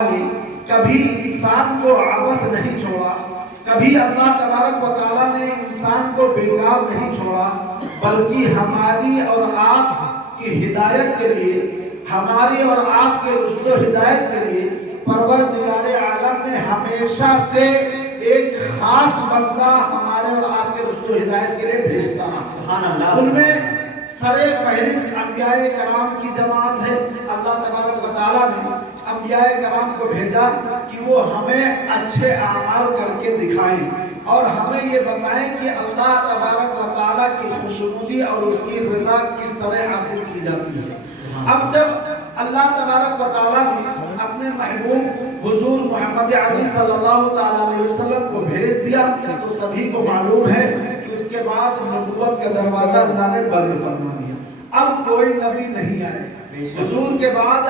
کبھی انسان کو عبث نہیں چھوڑا، کبھی اللہ تبارک و تعالیٰ نے انسان کو بیکار نہیں چھوڑا، بلکہ ہماری اور آپ کی ہدایت کے لیے، ہماری اور آپ کے رشد و ہدایت کے لیے پروردگار عالم نے ہمیشہ سے ایک خاص بندہ ہمارے اور آپ کے رشد و ہدایت کے لیے بھیجتا ہے۔ ان میں سر فہرست انبیاء کرام کی جماعت ہے۔ اللہ تبارک و تعالیٰ نے انبیاء کرام کو بھیجا کہ وہ ہمیں اچھے اعمال کر کے دکھائیں اور ہمیں یہ بتائیں کہ اللہ تبارک و تعالیٰ کی خوشنودی اور اس کی رضا کس طرح حاصل کی جاتی ہے۔ اب جب اللہ تبارک و تعالیٰ نے اپنے محبوب حضور محمد عربی صلی اللہ تعالیٰ علیہ وسلم کو بھیج دیا تو سبھی کو معلوم ہے کہ اس کے بعد نبوت کا دروازہ اللہ نے بند فرما دیا۔ اب کوئی نبی نہیں آئے حضور کے بعد۔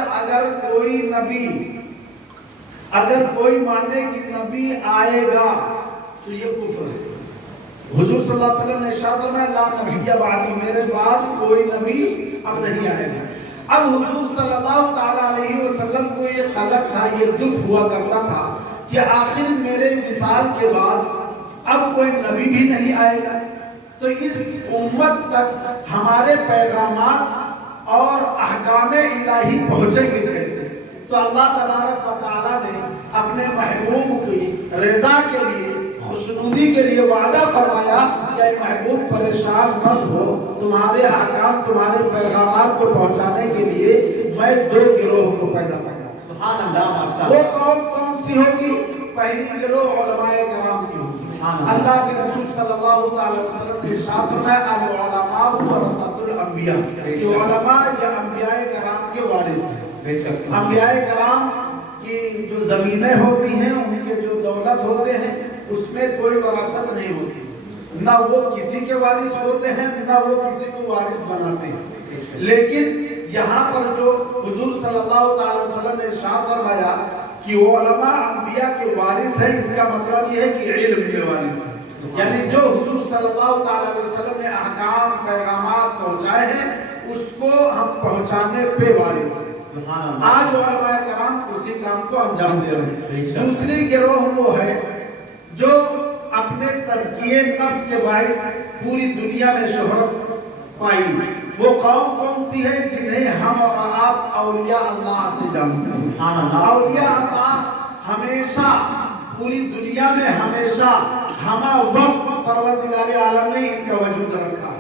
اگر کوئی مانے کہ نبی آئے گا تو یہ کفر ہے۔ حضور صلی اللہ علیہ وسلم نے ارشاد فرمایا لا نبی بعدی، میرے بعد کوئی نبی اب نہیں آئے گا۔ اب حضور صلی اللہ تعالیٰ علیہ وسلم کو یہ قلق تھا، یہ دکھ ہوا کرتا تھا کہ آخر میرے وصال کے بعد اب کوئی نبی بھی نہیں آئے گا تو اس امت تک ہمارے پیغامات اور احکام الہی پہنچیں گے کیسے؟ تو اللہ تبارک و تعالیٰ نے اپنے محبوب کی رضا کے لیے، خوشنودی کے لیے وعدہ فرمایا کہ اے محبوب پریشان مت ہو، تمہارے احکام، تمہارے پیغامات کو پہنچانے کے لیے میں دو گروہ کو پیدا کروں۔ سبحان اللہ۔ وہ کون سی ہوگی؟ پہلی گروہ علماء کرام کی ہوگی۔ اللہ کے رسول صلی اللہ علیہ وسلم نے ارشاد فرمایا العلماء ورثۃ الانبیاء، جو علماء یہ انبیاء کرام کے وارث ہیں۔ انبیاء کرام کی جو زمینیں ہوتی ہیں، ان کے جو دولت ہوتے ہیں، اس میں کوئی وراثت نہیں ہوتی، نہ وہ کسی کے وارث ہوتے ہیں نہ وہ کسی کو وارث بناتے ہیں۔ لیکن یہاں پر جو حضور صلی اللہ تعالی وسلم نے ارشاد فرمایا کہ وہ علماء انبیاء کے وارث ہیں، اس کا مطلب یہ ہے کہ علم کے وارث ہیں، یعنی جو حضور صلی اللہ تعالی وسلم نے احکام پیغامات پہنچائے ہیں اس کو ہم پہنچانے پہ وارث ہیں۔ آج علماء کرام اسی کام کو انجام دے رہے ہیں۔ دوسری گروہ وہ ہے جو اپنے تزکیے نفس کے باعث پوری دنیا میں شہرت پائی۔ وہ قوم کون سی ہے؟ جنہیں ہم اور آپ اولیاء اللہ سے جانتے ہیں۔ اولیاء اللہ ہمیشہ پوری دنیا میں ہمیشہ ہمہ وقت پروردگار عالم نے ان کا وجود رکھا،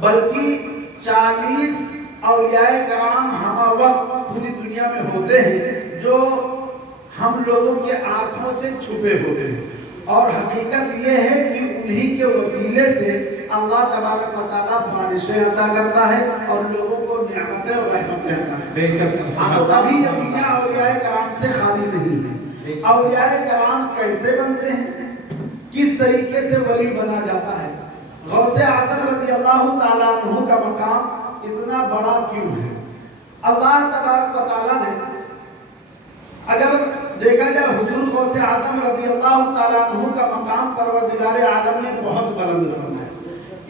بلکہ 40 اولیاء کرام ہمہ وقت پوری دنیا میں ہوتے ہیں جو ہم لوگوں کے آنکھوں سے چھپے ہوتے ہیں، اور حقیقت یہ ہے کہ انہی کے وسیلے سے اللہ تبارک و تعالیٰ بارشیں عطا کرتا ہے اور لوگوں کو نعمتیں اور رحمتیں عطا کرتا ہے۔ تبھی یہ دنیا اولیاء کرام سے خالی نہیں ہے۔ اولیاء کرام کیسے بنتے ہیں؟ کس طریقے سے ولی بنا جاتا ہے؟ غوث اعظم رضی اللہ تعالیٰ عنہ کا مقام اتنا بڑا کیوں ہے؟ اللہ تبارک و تعالیٰ نے اگر دیکھا جائے حضور غوث اعظم رضی اللہ تعالیٰ عنہ کا مقام پروردگار عالم نے بہت بلند فرمایا۔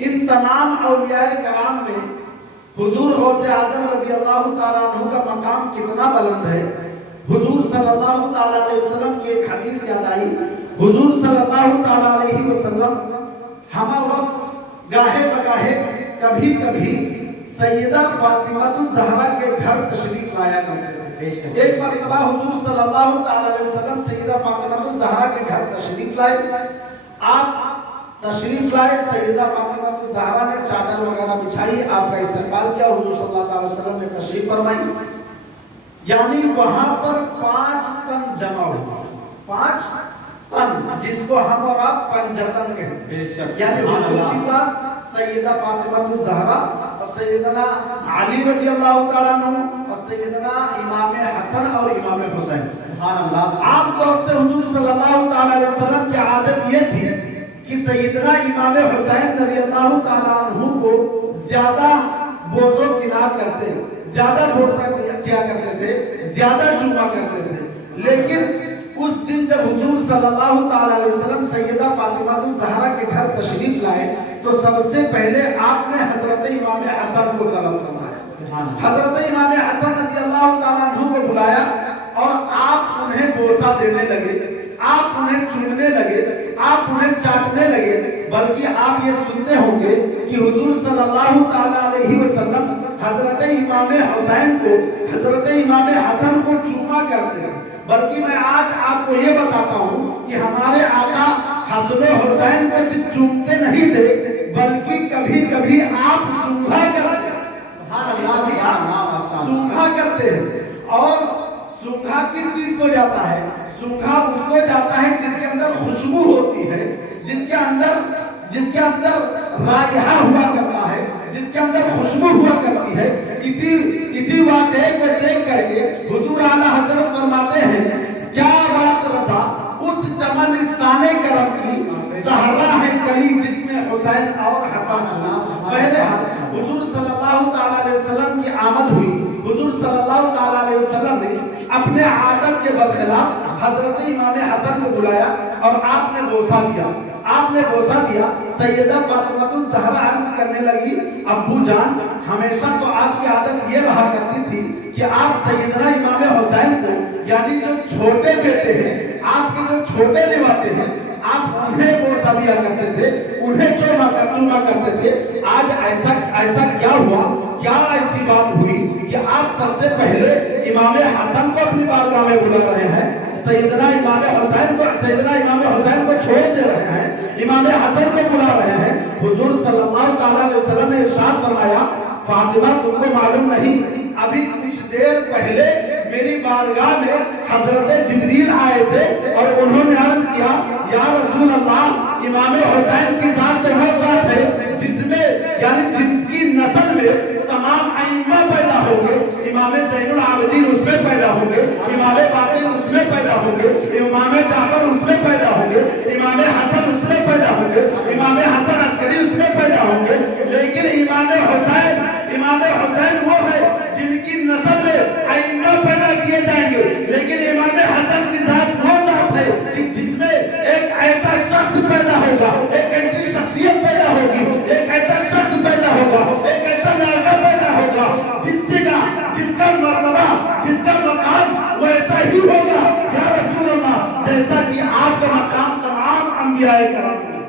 ان تمام اولیاء کرام میں حضور غوث اعظم رضی اللہ تعالیٰ عنہ کا مقام کتنا بلند ہے؟ حضور صلی اللہ تعالیٰ علیہ وسلم کی ایک حدیث یاد آئی۔ حضور صلی اللہ تعالیٰ علیہ وسلم ہمہ وقت گاہے بگاہے کبھی کبھی سیدہ فاطمہ الزہرا کے گھر تشریف لایا کرتے تھے۔ ایک مرتبہ حضور صلی اللہ تعالی علیہ وسلم سیدہ فاطمہ الزہرا کے گھر تشریف لائے۔ آپ تشریف لائے، سیدہ فاطمہ الزہرا نے چادر وغیرہ بچھائی، آپ کا استقبال کیا، حضور صلی اللہ علیہ وسلم نے تشریف فرمائی۔ یعنی وہاں پر 5 تن جمع ہوا، 5 تن، جس کو ہم اور آپ پنجتن کہتے ہیں، یعنی حضور کی ذات سیدہ فاطمہ الزہرا اور سیدنا علی رضی اللہ تعالیٰ عنہ اور سیدنا امام حسن اور امام حسین۔ عام طور سے حضور صلی اللہ تعالیٰ علیہ وسلم کی عادت یہ تھی کہ سیدنا امام حسین رضی اللہ تعالیٰ عنہ کو زیادہ بوس و کنار کرتے، زیادہ بوسہ کیا کرتے تھے، زیادہ چوما کرتے تھے۔ لیکن اس دن جب حضور صلی اللہ تعالیٰ علیہ وسلم سیدہ فاطمہ الزہرا کے گھر تشریف لائے تو سب سے پہلے آپ نے حضرت امام حسن کو طلب فرمایا۔ حضرت امام حسن رضی اللہ تعالیٰ عنہ کو بلایا اور آپ انہیں بوسہ دینے لگے, آپ انہیں چومنے لگے, آپ انہیں چاٹنے لگے, بلکہ آپ یہ سنتے ہوں گے کہ حضور صلی اللہ تعالیٰ علیہ وسلم حضرت امام حسین کو, حضرت امام حسن کو چوما کرتے ہیں. بلکہ میں آج آپ کو یہ بتاتا ہوں کہ ہمارے آقا حسن و حسین کو صرف چومتے نہیں تھے, بلکہ کبھی کبھی آپ سونگھا کرتے ہیں. سونگھا کرتے ہیں. اور سونگھا کس چیز کو جاتا ہے؟ سونگھا اس کو جاتا ہے جس کے اندر خوشبو ہوتی ہے, جس کے اندر رائحہ ہوا کرتا ہے, جس کے اندر خوشبو ہوا کرتی ہے. اسی واقعے کو دیکھ کر کے حضور اعلیٰ حضرت فرماتے ہیں, کیا بات رضا اس چمنستان کرم کی زہرا ہے کلی جس میں حسین اور حسن ہوا. پہلے حضور صلی اللہ تعالیٰ علیہ وسلم کی آمد ہوئی. حضور صلی اللہ تعالیٰ علیہ وسلم نے اپنے عادت کے برخلاف حضرت امام حسن کو بلایا اور آپ نے بوسہ دیا. آپ نے بوسہ دیا. سیدہ فاطمہ الزہرا عرض کرنے لگی, ابو جان ہمیشہ تو آپ کی عادت یہ رہا کرتی تھی کہ آپ سیدنا امام حسین کو, یعنی جو چھوٹے بیٹے ہیں, آپ کے جو چھوٹے لباسے ہیں, آپ انہیں بوسہ دیا کرتے تھے, انہیں چوما کرتے تھے. آج ایسا کیا ہوا, کیا ایسی بات ہوئی کہ آپ سب سے پہلے امام حسن کو اپنی بارگاہ میں بلا رہے ہیں, سیدنا امام حسین کو چھوڑ دے رہے ہیں, امام حسن کو بلا رہے ہیں. حضور صلی اللہ تعالیٰ علیہ وسلم نے ارشاد فرمایا, فاطمہ تم کو معلوم نہیں, ابھی کچھ دیر پہلے میری بارگاہ میں حضرت جبریل آئے تھے اور انہوں نے عرض کیا, یا رسول اللہ, امام حسین کی ذات تو وہ ذات ہے جس میں, یعنی جس کی نسل میں تمام ائمہ پیدا ہوں گے. امام زین العابدین اس میں پیدا ہوں گے, امام باقر اس میں پیدا ہوں گے, امام جعفر اس میں پیدا ہوں گے, امام حسن اس میں پیدا ہوں گے, امام حسن عسکری اس میں پیدا ہوں گے. لیکن امام حسین وہ ہے جن کی نسل میں ائمہ پیدا کیے جائیں گے. لیکن امام حسن کی ذات وہ ذات ہے کہ جس میں ایک ایسا شخص پیدا ہوگا, ایک ایسی شخصیت پیدا ہوگی, ایک ایسا شخص پیدا ہوگا, ایک ایسا لڑکا پیدا ہوگا جس کا مرتبہ, جس کا مقام وہ ایسا ہی ہوگا یا رسول اللہ جیسا کہ آپ کا مقام تمام انبیاء کرام میں.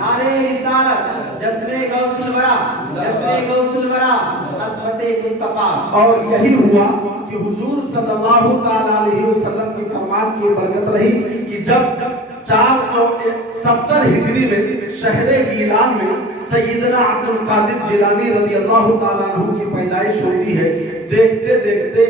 نعرے رسالت, جسم غوث الورا, عصمت مصطفیٰ. اور یہی ہوا کہ حضور صلی اللہ تعالیٰ علیہ وسلم کی فرمان کی برکت رہی کہ جب 470 ہجری میں شہر گیلان میں سیدنا عبد القادر جیلانی رضی اللہ تعالیٰ عنہ کی پیدائش ہوتی ہے, دیکھتے دیکھتے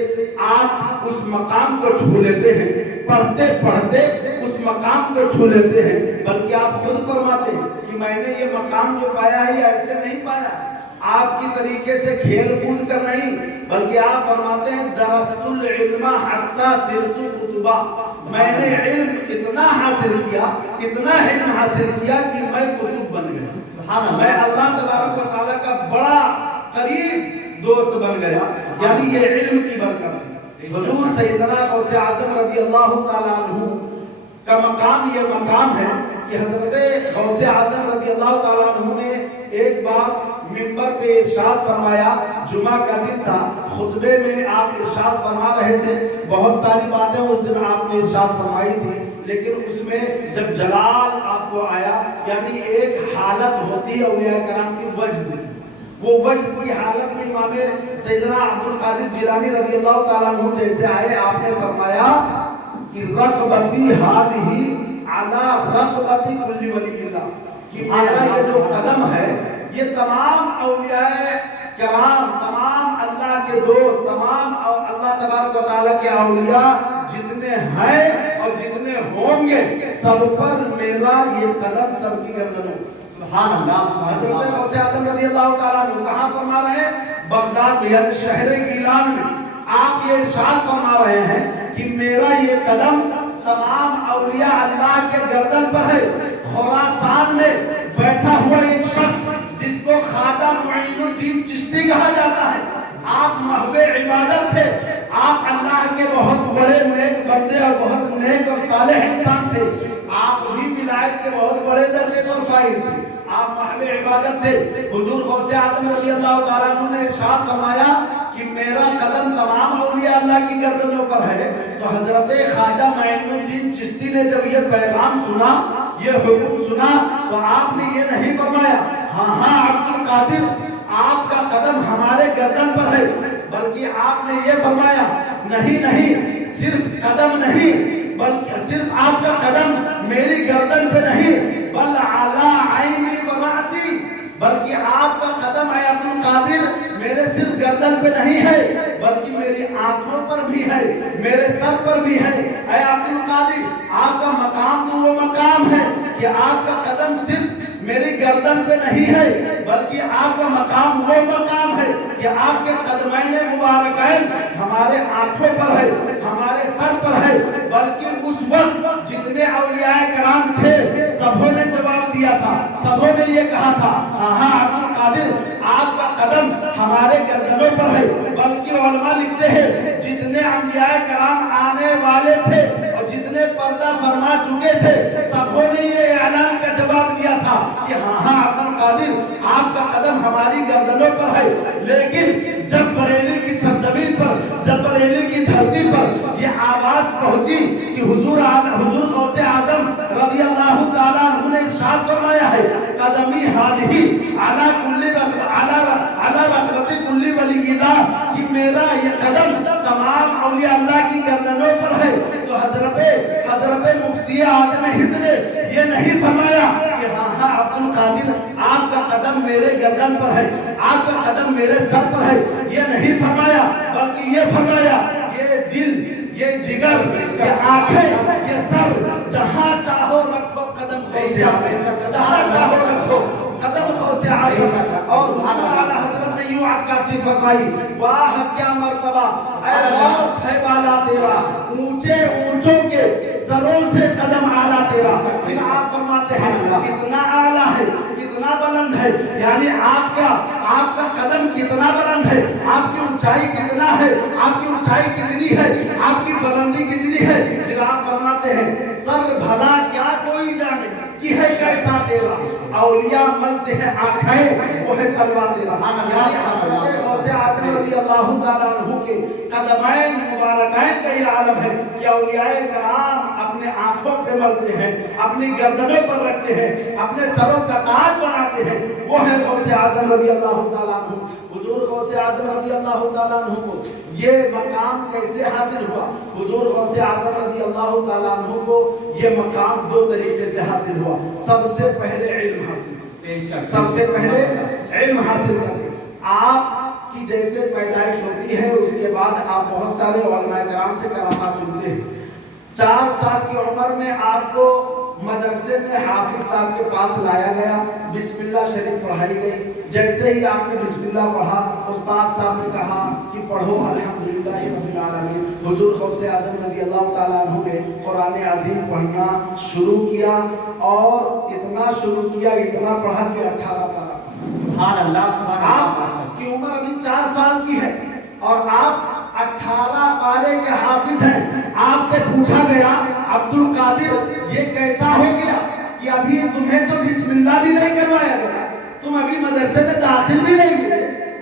آپ اس مقام کو چھو لیتے ہیں, پڑھتے پڑھتے اس مقام کو چھو لیتے ہیں. بلکہ آپ خود فرماتے ہیں کہ میں نے یہ مقام جو پایا ہے یہ ایسے نہیں پایا, آپ کی طریقے سے کھیل کود کر نہیں, بلکہ آپ فرماتے ہیں درست العلم حتی صرت کتبا, میں نے علم اتنا حاصل کیا کہ میں کتب بن گیا. میں اللہ تبارک و تعالیٰ کا بڑا قریب دوست بن گیا, یعنی یہ علم کی برکت ہے. حضور سیدنا غوث اعظم رضی اللہ تعالیٰ عنہ کا مقام یہ مقام ہے کہ حضرت غوث اعظم رضی اللہ تعالیٰ عنہ نے ایک بار منبر پہ ارشاد فرمایا, جمعہ کا دن تھا, خطبے میں آپ ارشاد فرما رہے تھے, بہت ساری باتیں اس دن آپ نے ارشاد فرمائی تھی, لیکن اس میں جب جلال آپ کو آیا, یعنی ایک حالت ہوتی ہے اولیاء کرام کی وجد, وہ وجد کی حالت میں امام سیدنا عبد القادر جیلانی رضی اللہ تعالیٰ عنہ جیسے آئے, آپ نے فرمایا کہ رقبتی ہاتھی علی رقبتی کل ولی اللہ, کہ میرا یہ جو قدم ہے یہ تمام اولیاء کرام, تمام اللہ کے دوست, تمام اللہ تبارک و تعالیٰ کے اولیاء جتنے ہیں اور جتنے ہوں گے, سب پر میرا یہ قدم سب کی گردنوں. سبحان اللہ. حضرت غوث اعظم رضی اللہ تعالیٰ عنہ کہاں فرما رہے ہیں؟ بغداد میں, یعنی شہر گیلان میں. آپ یہ ارشاد فرما رہے ہیں کہ میرا یہ قدم تمام اولیاء اللہ کے گردن پر ہے. خراسان میں بیٹھا ہوا ایک شخص جس کو خواجہ معین الدین چشتی کہا جاتا ہے, آپ محو عبادت تھے, آپ اللہ کے بہت بڑے نیک بندے اور بہت نیک اور صالح انسان تھے, آپ بھی ولایت کے بہت بڑے درجے پر فائز تھے, آپ محو عبادت تھے. حضور غوث اعظم رضی اللہ تعالیٰ عنہ نے ارشاد فرمایا اللہ کی گردنوں پر ہے. تو حضرت خواجہ معین الدین چشتی نے جب یہ پیغام سنا, یہ حکم سنا, تو آپ نے یہ نہیں فرمایا ہاں ہاں عبد القادر آپ کا قدم ہمارے گردن پر ہے, بلکہ آپ نے یہ فرمایا نہیں نہیں, صرف قدم نہیں بلکہ صرف آپ کا قدم میری گردن پہ نہیں, بل علی عینی و رأسی, بلکہ آپ کا قدم اے عبد القادر میرے صرف گردن پہ نہیں ہے بلکہ میری آنکھوں پر بھی ہے, میرے سر پر بھی ہے. اے عبد القادر آپ کا مقام تو وہ مقام ہے کہ آپ کا قدم صرف میری گردن پہ نہیں ہے بلکہ آپ کا مقام وہ مقام ہے کہ آپ کے قدمین مبارکین ہمارے آنکھوں پر ہے, ہمارے سر پر ہے. بلکہ اس وقت جتنے اولیاء کرام تھے سبوں نے جواب دیا تھا, سبوں نے یہ کہا تھا ہاں عبد القادر آپ کا قدم ہمارے گردنوں پر ہے. بلکہ علماء لکھتے ہیں جتنے انبیاء کرام آنے والے تھے اور جتنے پردہ فرما چکے تھے سبوں نے یہ اعلان کا جواب دیا تھا کہ ہاں عبد القادر آپ کا قدم ہماری گردنوں پر ہے. لیکن جب بریلی کی سرزمین پر, جب بریلی کی دھرتی پر یہ آواز پہنچی کہ حضور غوث اعظم رضی اللہ تعالیٰ عنہ نے ارشاد فرمایا ہے قدمی حالی علی رقبت کل ولی اللہ, کہ میرا یہ قدم تمام اولیاء اللہ کی گردنوں پر ہے. تو حضرت مفتی اعظم ہند نے یہ نہیں فرمایا کہ ہاں عبد القادر آپ کا قدم میرے گردن پر ہے, آپ کا قدم میرے سر پر ہے, یہ نہیں فرمایا بلکہ یہ فرمایا یہ دل, یہ جگر, یہ آنکھیں, یہ سر, جہاں چاہو رکھو قدم غوث اعظم, جہاں چاہو رکھو قدم غوث اعظم. اور حضور اعلی حضرت نے یوں عکاسی فرمائی واہ کیا مرتبہ اے غوث ہے بالا تیرا, اونچے اونچوں کے سروں سے قدم اعلیٰ تیرا. پھر آپ فرماتے ہیں کتنا اعلیٰ ہے, کتنا بلند ہے, یعنی آپ کا قدم کتنا بلند ہے, آپ کی اونچائی کتنا ہے, آپ کی اونچائی کتنی ہے, آپ کی بلندی کتنی ہے. پھر آپ فرماتے ہیں سر بھلا کیا کوئی جانے کہ ہے کیسا تیرا, اولیاء ملتے ہیں آنکھیں وہ ہے تلوار تیرا. یعنی حضرت غوث اعظم رضی اللہ تعالیٰ عنہ کے قدمین مبارکین کا یہ عالم ہے کہ اولیاء کرام اپنے آنکھوں پہ ملتے ہیں, اپنی گردنوں پر رکھتے ہیں, اپنے سروں کا تاج بناتے ہیں, وہ ہے غوث اعظم رضی اللہ تعالیٰ عنہ. حضور غوث اعظم رضی اللہ تعالیٰ عنہ کو یہ مقام کیسے حاصل ہوا؟ حضور غوث اعظم رضی اللہ تعالیٰ عنہ کو یہ مقام دو طریقے سے حاصل ہوا. سب سے پہلے علم حاصل, سب سے پہلے علم حاصل کرتے. آپ کی جیسے پیدائش ہوتی ہے اس کے بعد آپ بہت سارے علماء کرام سے کرامات سنتے ہیں. 4 سال کی عمر میں آپ کو مدرسے میں حافظ صاحب کے پاس لایا گیا, بسم اللہ شریف پڑھائی گئی. جیسے ہی آپ نے بسم اللہ پڑھا استاد صاحب نے کہا کہ پڑھو الحمدللہ رب العالمین. حضور غوث اعظم رضی اللہ تعالیٰ عنہ نے قرآن عظیم پڑھنا شروع کیا اور اتنا شروع کیا, اتنا پڑھا کہ 18 پارہ. سبحان اللہ. آپ کی عمر ابھی 4 سال کی ہے اور آپ 18 پارے کے حافظ ہیں. آپ سے پوچھا گیا عبد القادر یہ کیسا ہو گیا کہ ابھی تمہیں تو بسم اللہ بھی نہیں کروایا گیا, تم ابھی مدرسے میں داخل بھی نہیں ہوئے,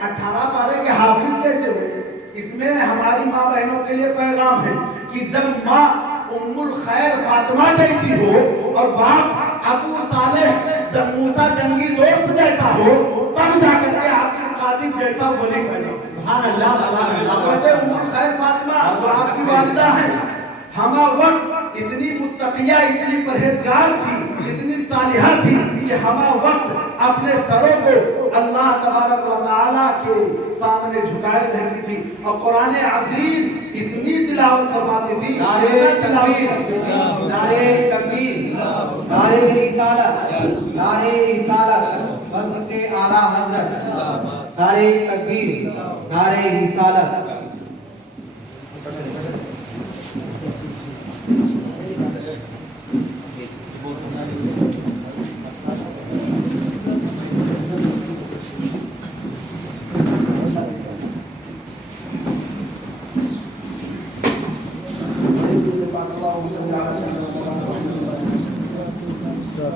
18 پارے کے حافظ کیسے ہوئے؟ اس میں ہماری ماں بہنوں کے لیے پیغام ہے کہ جب ماں ام الخیر فاطمہ جیسی ہو اور باپ ابو صالح موسیٰ جنگی دوست جیسا ہو تب جا کر کے عبد القادر جیسا ولی بنے. سبحان اللہ. حضرت ام الخیر فاطمہ جو آپ کی والدہ ہیں ہمہ وقت اتنی متقیہ, اتنی پرہیزگار تھی, اتنی صالحہ تھی کہ ہمہ وقت اپنے سروں کو اللہ تبارک و تعالیٰ کے سامنے جھکائے رہتی تھی اور قرآن عظیم اتنی تلاوت فرماتی تھی. نعرہ تکبیر, نعرہ تکبیر, نعرہ رسالت, نعرہ رسالت, بس کے اعلیٰ حضرت, نعرہ تکبیر, نعرہ رسالت.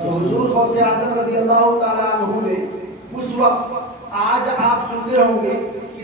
حضور غوث اعظم رضی اللہ تعالیٰ عنہ نے اس وقت, آج آپ سنتے ہوں گے کہ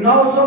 900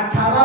18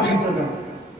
20,000।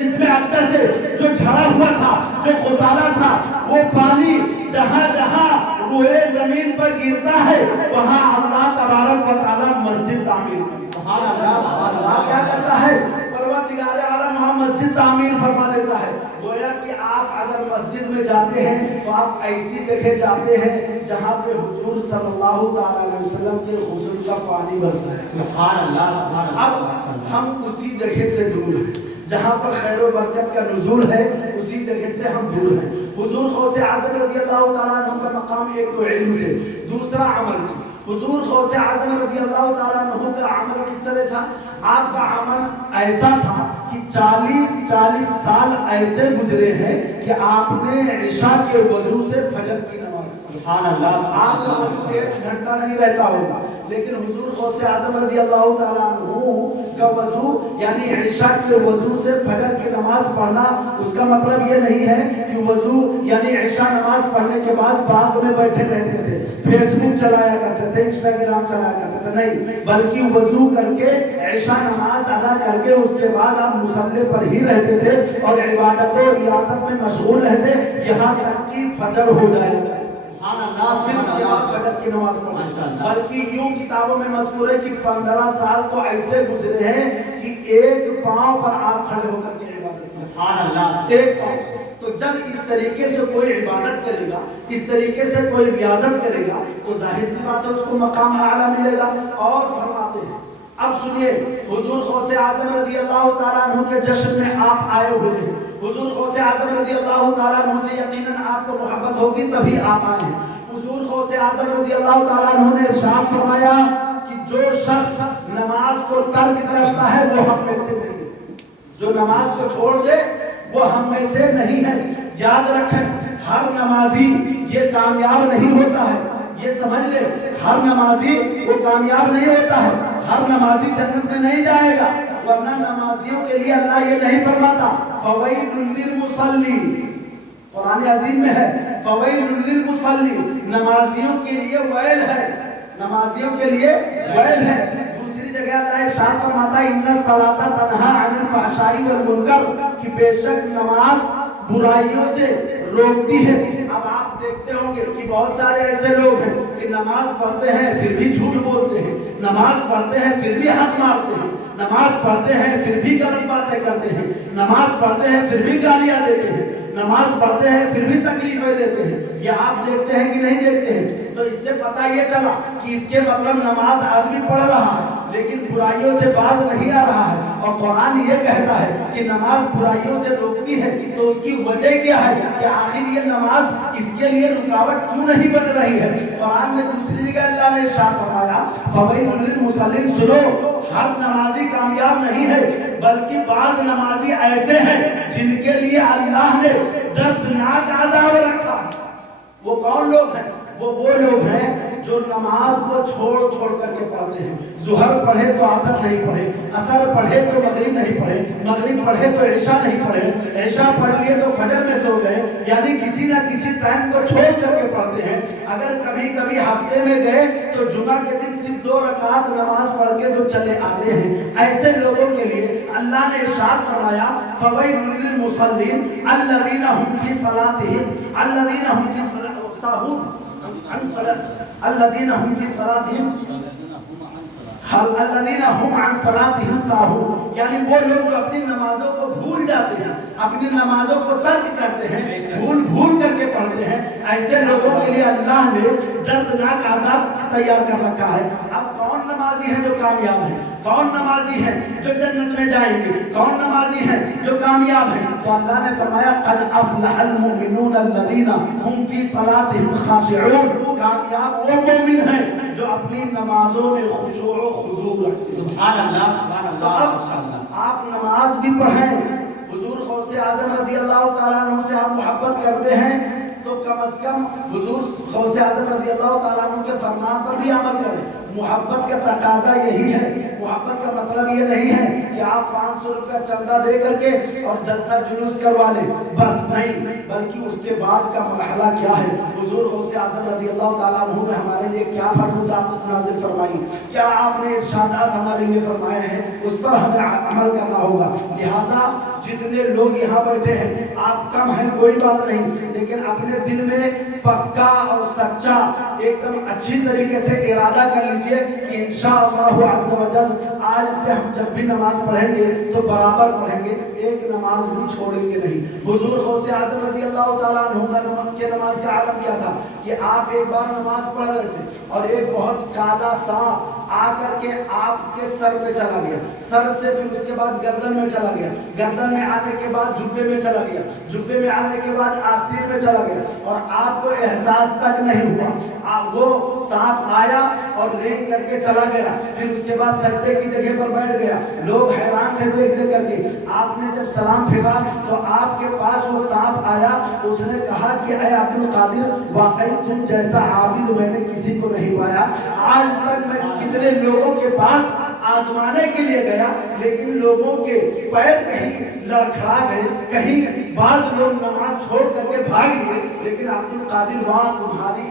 جس میں اندر سے جو جھڑا ہوا تھا، جو خزانہ تھا، وہ پانی جہاں جہاں روئے زمین پر گرتا ہے وہاں اللہ تبارک و تعالیٰ مسجد تعمیر کرتا ہے۔ کیا کرتا ہے؟ پروردگار عالم وہاں مسجد تعمیر فرما دیتا ہے۔ گویا کہ آپ اگر مسجد میں جاتے ہیں تو آپ ایسی جگہ جاتے ہیں جہاں پہ حضور صلی اللہ تعالیٰ علیہ وسلم کے غسل کا پانی برسا ہے۔ سبحان اللہ۔ اب ہم اسی جگہ سے دور ہیں جہاں پر خیر و برکت کا نزول ہے، اسی جگہ سے ہم دور ہیں۔ حضور غوث اعظم رضی اللہ تعالیٰ عنہ کا مقام ایک تو علم سے، دوسرا عمل سے۔ حضور غوث اعظم رضی اللہ تعالیٰ عنہ کا عمل کس طرح تھا؟ آپ کا عمل ایسا تھا کہ 40 سال ایسے گزرے ہیں کہ آپ نے عشاء کے وضو سے فجر کی نماز سبحان اللہ۔ آپ کا وضو 1 گھنٹہ نہیں رہتا ہوگا، لیکن حضور غوث اعظم رضی اللہ تعالیٰ عنہ کا وضو یعنی عشاء کے وضو سے فجر کی نماز پڑھنا، اس کا مطلب یہ نہیں ہے کہ وضو یعنی عشاء نماز پڑھنے کے بعد باغ میں بیٹھے رہتے تھے، فیس بک چلایا کرتے تھے، انسٹاگرام چلایا کرتے تھے، نہیں، بلکہ وضو کر کے عشاء نماز ادا کر کے اس کے بعد آپ مصلی پر ہی رہتے تھے اور عبادت و ریاضت میں مشغول رہتے یہاں تک کہ فجر ہو جائے گا۔ پھر اس کے بعد فجر کی نماز پڑھنا، بلکہ یوں کتابوں میں مذکور ہے کہ 15 سال تو ایسے گزرے ہیں کہ ایک پاؤں پر آپ کھڑے ہو کر کے عبادت کریں۔ سبحان اللہ۔ ایک پاؤں۔ تو جب اس طریقے سے کوئی عبادت کرے گا، اس طریقے سے کوئی ریاضت کرے گا تو ظاہر سی بات ہے اس کو مقام اعلیٰ ملے گا۔ اور فرماتے ہیں، اب سنیے، حضور غوث اعظم رضی اللہ تعالیٰ عنہ کے جشن میں آپ آئے ہوئے ہیں۔ حضور غوث اعظم رضی اللہ تعالیٰ عنہ سے یقیناً آپ کو محبت ہوگی تبھی آپ آئے ہیں۔ حضور غوث اعظم رضی اللہ تعالیٰ عنہ نے ارشاد فرمایا کہ جو شخص نماز کو ترک کرتا ہے وہ ہم میں سے نہیں، جو نماز کو چھوڑ دے وہ ہم میں سے نہیں ہے۔ یاد رکھیں، ہر نمازی یہ کامیاب نہیں ہوتا ہے، یہ سمجھ لے، ہر نمازی وہ کامیاب نہیں ہوتا ہے، ہر نمازی جنت میں نہیں جائے گا، ورنہ نمازیوں کے لیے اللہ یہ نہیں فرماتا فویل للمصلی، قرآن عظیم میں ہے فویل للمصلی، نمازیوں کے لیے ویل ہے، نمازیوں کے لیے ویل ہے۔ دوسری جگہ اللہ ارشاد فرماتا ہے ان الصلاۃ تنہی عن الفحشاء والمنکر، کہ بے شک نماز برائیوں سے روکتی ہے۔ اب آپ دیکھتے ہوں گے کہ بہت سارے ایسے لوگ ہیں کہ نماز پڑھتے ہیں پھر بھی جھوٹ بولتے ہیں، نماز پڑھتے ہیں پھر بھی حق مارتے ہیں، نماز پڑھتے ہیں پھر بھی غلط باتیں کرتے ہیں، نماز پڑھتے ہیں پھر بھی گالیاں دیتے ہیں، نماز پڑھتے ہیں پھر بھی تکلیفیں دیتے ہیں۔ یہ آپ دیکھتے ہیں کہ نہیں دیکھتے ہیں؟ تو اس سے پتہ یہ چلا کہ اس کے مطلب نماز آدمی پڑھ رہا ہے لیکن برائیوں سے باز نہیں آ رہا ہے، اور قرآن یہ کہتا ہے کہ نماز برائیوں سے روکتی ہے، تو اس کی وجہ کیا ہے کہ آخر یہ نماز اس کے لیے رکاوٹ کیوں نہیں بن رہی ہے؟ قرآن میں دوسری جگہ اللہ نے ارشاد فرمایا فویل للمصلین، سنو، ہر نمازی کامیاب نہیں ہے، بلکہ بعض نمازی ایسے ہیں جن کے لیے اللہ نے دردناک عذاب رکھا ہے۔ وہ کون لوگ ہیں؟ وہ لوگ ہیں جو نماز کو چھوڑ کر کے پڑھتے ہیں۔ ظہر پڑھے تو عصر نہیں پڑھے، عصر پڑھے تو مغرب نہیں پڑھے، مغرب پڑھے تو عشاء نہیں پڑھے، عشاء پڑھ لیے تو فجر میں سو گئے، یعنی کسی نہ کسی ٹائم کو چھوڑ کر کے پڑھتے ہیں۔ اگر کبھی کبھی ہفتے میں گئے تو جمعہ کے دن صرف 2 رکعت نماز پڑھ کے جو چلے آتے ہیں، ایسے لوگوں کے لیے اللہ نے ارشاد فرمایا فویل للمصلین الذین هم فی صلاتهم الذین هم فی ساہون الذین هم فی صلاتهم الذین هم عن صلاتهم ساہون، یعنی وہ لوگ جو اپنی نمازوں کو بھول جاتے ہیں، اپنی نمازوں کو ترک کرتے ہیں، بھول کر کے پڑھتے ہیں، ایسے لوگوں کے لیے اللہ نے دردناک عذاب تیار کر رکھا ہے۔ اب کون نمازی ہیں جو کامیاب ہیں؟ کون نمازی ہیں جو جنت میں جائیں گے؟ کون نمازی ہیں جو کامیاب ہیں؟ تو اللہ نے فرمایا قد افلح المؤمنون الذین هم فی صلاتهم خاشعون، کامیاب وہ مومن ہیں جو اپنی نمازوں میں خشوع و خضوع رکھتے ہیں۔ سبحان اللہ، سبحان اللہ، اب آپ نماز بھی پڑھیں، حضور غوث اعظم رضی اللہ تعالیٰ عنہ سے آپ محبت کرتے ہیں تو کم از کم حضور غوث اعظم رضی اللہ تعالیٰ عنہ کے فرمان پر بھی عمل کریں۔ محبت کا تقاضا یہی ہے، محبت کا مطلب یہ نہیں ہے کہ آپ 500 روپیہ چندہ دے کر کے اور جلسہ جلوس کروا لیں، بس نہیں، بلکہ اس کے بعد کا مرحلہ کیا ہے۔ حضور غوث اعظم رضی اللہ تعالیٰ عنہ نے ہمارے لیے کیا فرمودات نازل فرمائی، کیا آپ نے ارشادات ہمارے لیے فرمائے ہیں، اس پر ہمیں عمل کرنا ہوگا۔ لہٰذا جتنے لوگ یہاں بیٹھے ہیں، آپ کم ہیں کوئی بات نہیں، لیکن اپنے دل میں پکا اور سچا ایک دم اچھی طریقے سے ارادہ کر لیجئے کہ انشاءاللہ عز و جل آج سے ہم جب بھی نماز پڑھیں گے تو برابر پڑھیں گے، ایک نماز بھی چھوڑیں گے نہیں۔ حضور غوث اعظم رضی اللہ تعالیٰ عنہ کے نماز کا عالم کیا تھا کہ آپ ایک بار نماز پڑھ رہے تھے اور ایک بہت کالا سانپ آ کر کے آپ کے سر پہ چلا گیا، سر سے پھر اس کے بعد گردن میں چلا گیا، گردن میں آنے کے بعد جبے میں چلا گیا، جبے میں آنے کے بعد آستین میں چلا گیا، اور آپ کو احساس تک نہیں ہوا۔ وہ سانپ آیا اور رینگ کر کے چلا گیا، پھر اس کے بعد سجدے کی جگہ پر بیٹھ گیا، لوگ حیران تھے دیکھ دیکھ کر کے۔ آپ نے جب سلام پھیرا تو آپ کے پاس وہ سانپ آیا، اس نے کہا کہ اے عبد القادر، واقعی تم جیسا عابد میں نے کسی کو نہیں پایا، آج تک میں کتنے لوگوں کے پاس آزمانے کے لیے گیا، لیکن لوگوں کے پیر کہیں لڑکھڑا گئے، کہیں بعض لوگ نماز چھوڑ کر کے بھاگ لیے، لیکن عبد القادر وہاں تمہاری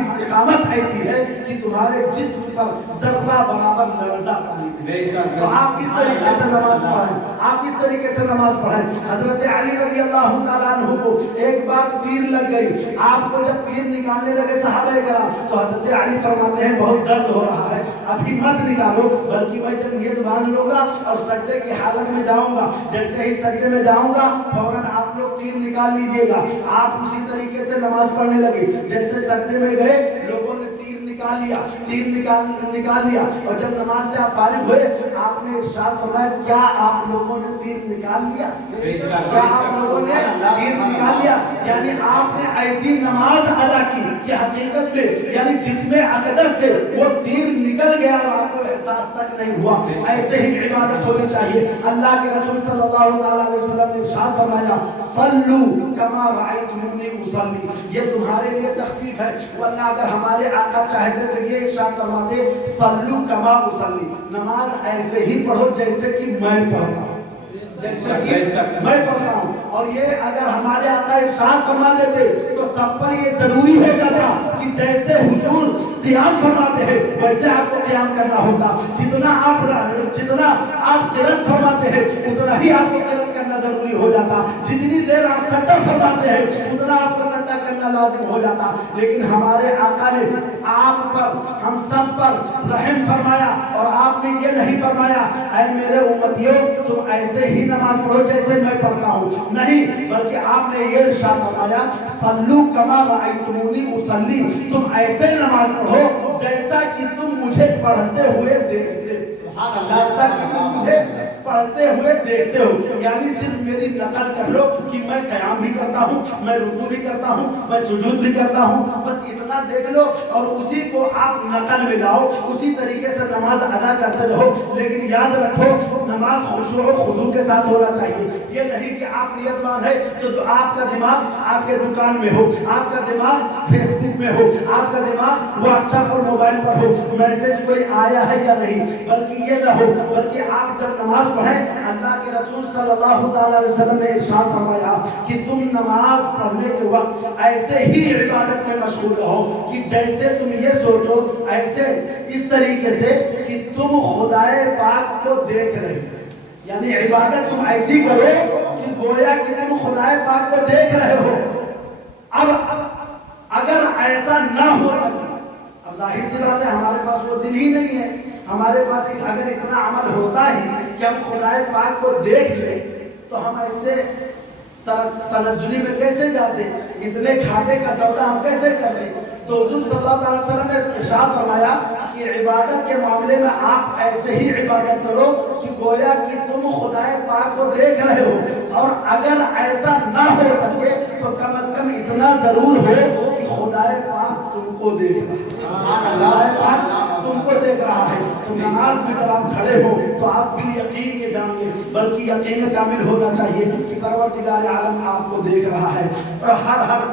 استقامت ایسی ہے کہ تمہارے جسم پر ذرہ برابر لرزہ نہیں ہے۔ تو آپ اس طریقے سے نماز پڑھیں، آپ اس طریقے سے نماز پڑھیں۔ حضرت علی رضی اللہ تعالیٰ عنہ کو ایک بار تیر لگ گئی، آپ کو جب تیر نکالنے لگے صحابہ کرام تو حضرت علی فرماتے ہیں بہت درد ہو رہا ہے، ابھی مت نکالو، بلکہ میں جب نیت باندھ لوں گا اور سجدے کی حالت میں جاؤں گا، جیسے ہی سجدے میں جاؤں گا فوراً آپ لوگ تیر نکال لیجئے گا۔ آپ اسی طریقے سے نماز پڑھنے لگے، جیسے سجدے میں گئے لوگوں نے تیر نکال لیا، اور جب نماز سے آپ فارغ ہوئے آپ نے ارشاد فرمایا کیا آپ لوگوں نے تیر نکال لیا؟ کیا آپ لوگوں نے تیر نکال لیا؟ یعنی آپ نے ایسی نماز ادا کی کہ حقیقت میں یعنی جسم اقدس سے وہ تیر نکل گیا اور آپ کو احساس تک نہیں ہوا۔ ایسے ہی عبادت ہونی چاہیے۔ اللہ کے رسول صلی اللہ علیہ وسلم نے ارشاد فرمایا صلو کما رأیتمونی اصلی، یہ تمہارے لیے تخفیف ہے، ورنہ اگر ہمارے آقا چاہتے تو یہ ارشاد فرماتے صلو کما اصلی، نماز ایسے ہی پڑھو جیسے کہ میں پڑھتا ہوں، جیسے کہ میں پڑھتا ہوں۔ اور یہ اگر ہمارے آقا ارشاد فرما دیتے تو سب پر یہ ضروری ہو جاتا کہ جیسے حضور قیام فرماتے ہیں ویسے آپ کو قیام کرنا ہوتا، جتنا آپ قرات فرماتے ہیں اتنا ہی آپ کو قرات کرنا ضروری ہو جاتا، جتنی دیر آپ سجدہ فرماتے ہیں اتنا آپ کو سجدہ کرنا لازم ہو جاتا۔ لیکن ہمارے آقا نے آپ پر ہم سب پر رحم فرمایا اور آپ نے یہ نہیں فرمایا اے میرے امتیوں تم ایسے ہی نماز پڑھو جیسے میں پڑھتا ہوں، نہیں، بلکہ آپ نے یہ ارشاد فرمایا صلو کما رأیتمونی اصلی، تم ایسے نماز پڑھو جیسا کہ تم مجھے پڑھتے ہوئے دیکھتے ہو، جیسا کہ تم مجھے پڑھتے ہوئے دیکھتے ہو، یعنی صرف میری نقل کر لو کہ میں قیام بھی کرتا ہوں، میں رکوع بھی کرتا ہوں، میں سجود بھی کرتا ہوں، بس اتنا دیکھ لو اور اسی کو آپ نقل میں لاؤ، اسی طریقے سے نماز ادا کرتے رہو۔ لیکن یاد رکھو نماز خشوع و خضوع کے ساتھ ہونا چاہیے، یہ نہیں کہ آپ نیت باندھ ہے تو آپ کا دماغ آپ کے دکان میں ہو، آپ کا دماغ فیس بک میں ہو، آپ کا دماغ واٹس ایپ اور موبائل پر ہو، میسج کوئی آیا ہے یا نہیں، بلکہ یہ نہ ہو، بلکہ آپ جب نماز پڑھیں اللہ کے رسول صلی اللہ تعالی علیہ وسلم نے ارشاد فرمایا کہ تم نماز پڑھنے کے وقت ایسے ہی عبادت میں مشغول رہو کہ جیسے تم یہ سوچو، ایسے اس طریقے سے کہ تم خدائے پاک کو دیکھ رہے ہو، یعنی عبادت تم ایسی کرو کہ گویا کہ تم خدائے پاک کو دیکھ رہے ہو۔ اب اگر ایسا نہ ہو سکتا، اب ظاہر سی بات ہے ہمارے پاس وہ دل ہی نہیں ہے، ہمارے پاس اگر اتنا عمل ہوتا ہی کہ ہم خدائے پاک کو دیکھ لیں تو ہم ایسے تنزلی میں کیسے جاتے، اتنے گھاٹے کا سودا ہم کیسے کر لیں؟ تو حضور صلی اللہ علیہ وسلم نے ارشاد فرمایا کہ عبادت کے معاملے میں آپ ایسے ہی عبادت کرو کہ گویا کہ تم خدائے پاک کو دیکھ رہے ہو، اور اگر ایسا نہ ہو سکے تو کم از کم اتنا ضرور ہو کہ خدائے پاک تم کو دیکھ رہا ہے، خدائے پاک تم کو دیکھ رہا ہے۔ تو نماز میں جب آپ کھڑے ہو تو آپ بھی یقین یہ جان لیں، بلکہ یقین کامل ہونا چاہیے کہ پروردگار عالم آپ کو دیکھ رہا ہے، اور ہر